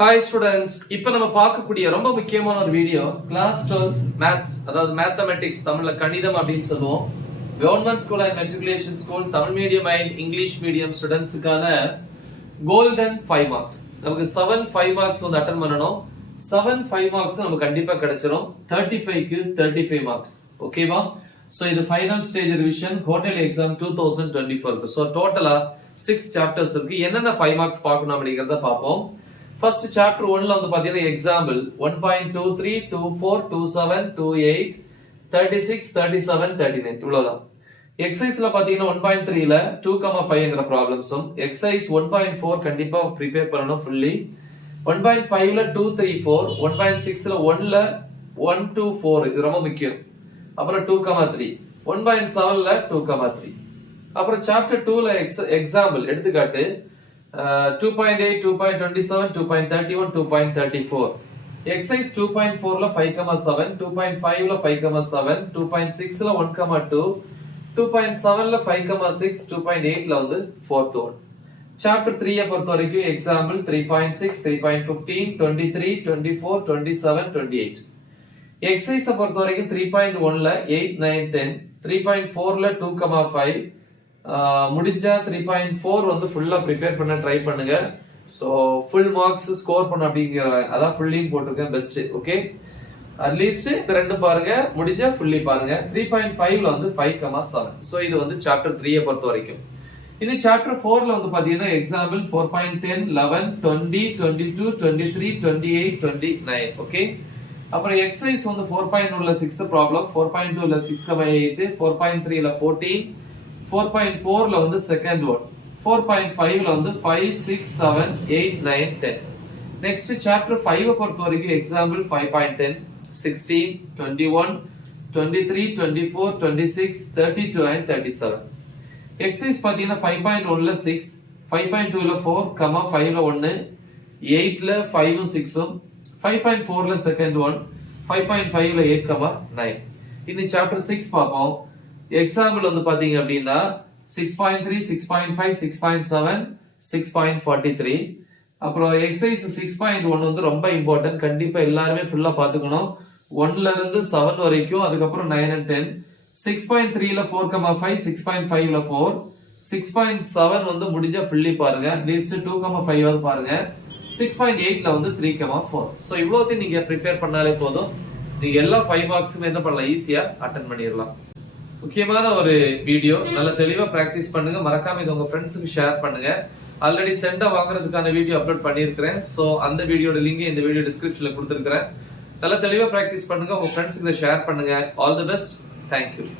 Hi students, இப்போ நம்ம பார்க்கக்கூடிய ரொம்ப முக்கியமான ஒரு வீடியோ கிளாஸ் 12 மேத்ஸ், அதாவது மேத்தமெட்டிக்ஸ், தமிழ்ல கணிதம் அப்படின்னு சொல்லுவோம். Government school and matriculation school, Tamil medium and English medium ஸ்டூடெண்ட்ஸுக்கான கோல்டன் 5 மார்க்ஸ். நமக்கு 7 5 மார்க்ஸ் வந்து அட்டன் பண்ணணும். 7 5 மார்க்ஸ் நமக்கு கண்டிப்பா கிடைச்சிரும். 35க்கு 35 மார்க்ஸ். ஓகேவா? சோ இது final stage revision quarterly exam 2024. So டோட்டலா 6 சாப்டர்ஸ் இருக்கு. என்னென்ன 5 மார்க்ஸ் பார்க்கணும் அப்படிங்கறத பார்ப்போம். First chapter 1ல வந்து பாத்தீங்கன்னா எக்ஸாம்பிள் 1.23 24 27 28 36 37 39 இவ்வளவுதான். எக்ஸசைஸ்ல பாத்தீங்கன்னா 1.3ல 2,5ங்கற ப்ராப்ளம்ஸும், எக்ஸசைஸ் 1.4 கண்டிப்பா ப்ரிப்பேர் பண்ணனும் ஃபுல்லி. 1.5ல 2 3 4, 1.6ல 1ல 1 2 4 இது ரொம்ப முக்கியம். அப்புறம் 2,3, 1.7ல 2,3. அப்புறம் சாப்டர் 2ல எக்ஸாம்பிள் எடுத்துக்காட்டு 2.8, 2.27, 2.31, 2.34. Exercise 2.4ல 5,7, 2.5ல 5,7, 2.6ல 1,2, 2.7ல 5,6, 2.8ல வந்து 4th one. Chapter 3 பொறுத்த வரைக்கும் எக்ஸாம்பிள் 3.6, 3.15, 23, 24, 27, 28. Exercise பொறுத்த வரைக்கும் 3.1ல 8, 9, 10, 3.4ல 2,5, முடிஞ்சா 3.4 வந்து ஃபுல்லா ப்ரிப்பேர் பண்ண ட்ரை பண்ணுங்க. சோ ஃபுல் மார்க்ஸ் ஸ்கோர் பண்ண அப்படிங்கிற அதான் ஃபுல்லியும் போட்டிருக்கேன் பெஸ்ட். ஓகே, அட்லீஸ்ட் இந்த ரெண்டு பாருங்க, முடிஞ்சா ஃபுல்லி பாருங்க. 3.5ல வந்து 5,7. சோ இது வந்து சாப்டர் 3 பொறுத்த வரைக்கும். இனி சாப்டர் 4ல வந்து பாத்தீங்கன்னா எக்ஸாம்பிள் 4.10, 11, 20, 22, 23, 28, 29. ஓகே, அப்புறம் எக்ஸசைஸ் வந்து 4.1ல 6th ப்ராப்ளம், 4.2ல 6,8, 4.3ல 14, 4.4ல வந்து செகண்ட் ஒன், 4.5ல வந்து 5 6 7 8 9 10. நெக்ஸ்ட் சாப்டர் 5 பொறுத்த வரைக்கும் எக்ஸாம்பிள் 5.10, 16, 21, 23, 24, 26, 32 and 37. எக்ஸசைஸ் பாத்தீங்கன்னா 5.1ல 6, 5.2ல 4, 5ல 1, 8ல 5ம் 6ம், 5.4ல செகண்ட் ஒன், 5.5ல 8, 9. இனி சாப்டர் 6 பார்ப்போம். எக்ஸாம்பிள் வந்து பாத்தீங்க அப்படின்னா 6.3, 6.5, 6.7, 6.43. அப்புறம் எக்ஸசைஸ் 6.1 வந்து ரொம்ப இம்பார்ட்டன்ட், கண்டிப்பா எல்லாருமே ஃபுல்லா பாத்துக்கணும். 1ல இருந்து 7 வரைக்கும், அதுக்கப்புறம் 9 and 10. 6.3ல 4,5, 6.5ல 4, 6.7 வந்து முடிஞ்சா ஃபுல்லி பாருங்க, அட்லீஸ்ட் 2,5 பாருங்க. 6.8ல வந்து 3,4. சோ இவ்வளவுத்தையும் நீங்க ப்ரிப்பேர் பண்ணாலே போதும், நீங்க எல்லா 5 மார்க்ஸுமே என்ன பண்ணலாம், ஈஸியா அட்டெண்ட் பண்ணிடலாம். முக்கியமான ஒரு வீடியோ, நல்ல தெளிவா பிராக்டிஸ் பண்ணுங்க. மறக்காம இது உங்க ஃப்ரெண்ட்ஸுக்கு ஷேர் பண்ணுங்க. ஆல்ரெடி சென்டா வாங்குறதுக்கான வீடியோ அப்லோட் பண்ணியிருக்கிறேன். சோ அந்த வீடியோட லிங்க் இந்த வீடியோ டிஸ்கிரிப்ஷன்ல கொடுத்திருக்கிறேன். நல்ல தெளிவா பிராக்டிஸ் பண்ணுங்க, உங்க ஃப்ரெண்ட்ஸுக்கு இதை ஷேர் பண்ணுங்க. All the best. தேங்க்யூ.